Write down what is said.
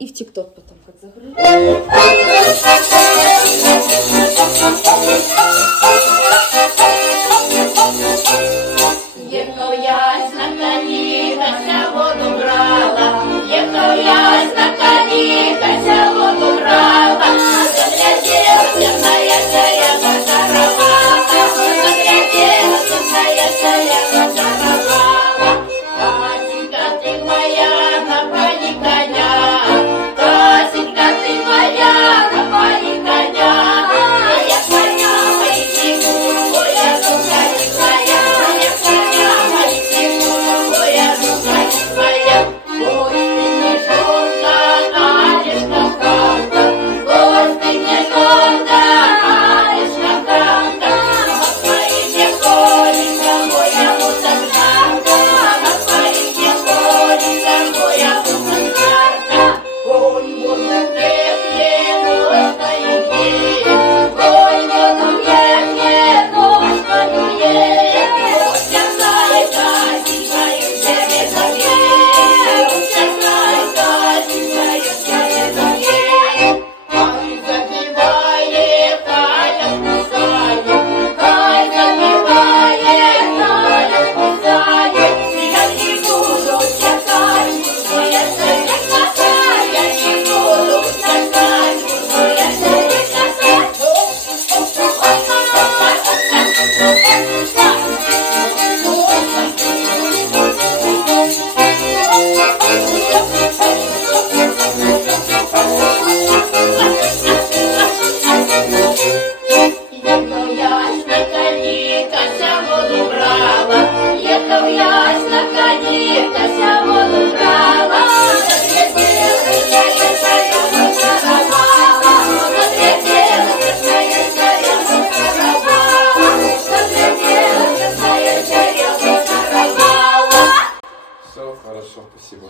И в ТикТок потом как загрузить. Ехал я на коне, хотя воду брала. Ехал я на коне, хотя воду брала. Заглядела темная шея, зачаровала. Заглядела темная шея, зачаровала. Касенька ты моя, напои коня. Касенька ты моя, напои коня. Я коня поищу, я душа не твоя. Я коня поищу, я душа не твоя. Ой, ты не желта, Алешка карта. Ой, ты не желта, Алешка карта. Напои мне коленька, моя музыканта. Напои мне коленька, моя музыканта. Ой, воду мне, ночь поедет. Ой, воду мне, ночь поедет. Руся зайка, синкаю тебе завет. Руся зайка, синкаю тебе завет. Ай, забивает, Аля кусает. Ай, забивает, Аля кусает. Я не буду чекать, моя шея косая. Я не буду чекать, моя шея косая. Ехал я на коне, хотя воду брала. Ехал я на коне, хотя воду брала. Заглядела темная шея, зачаровала. Заглядела темная шея, зачаровала. Заглядела темная шея, зачаровала. Все хорошо, спасибо.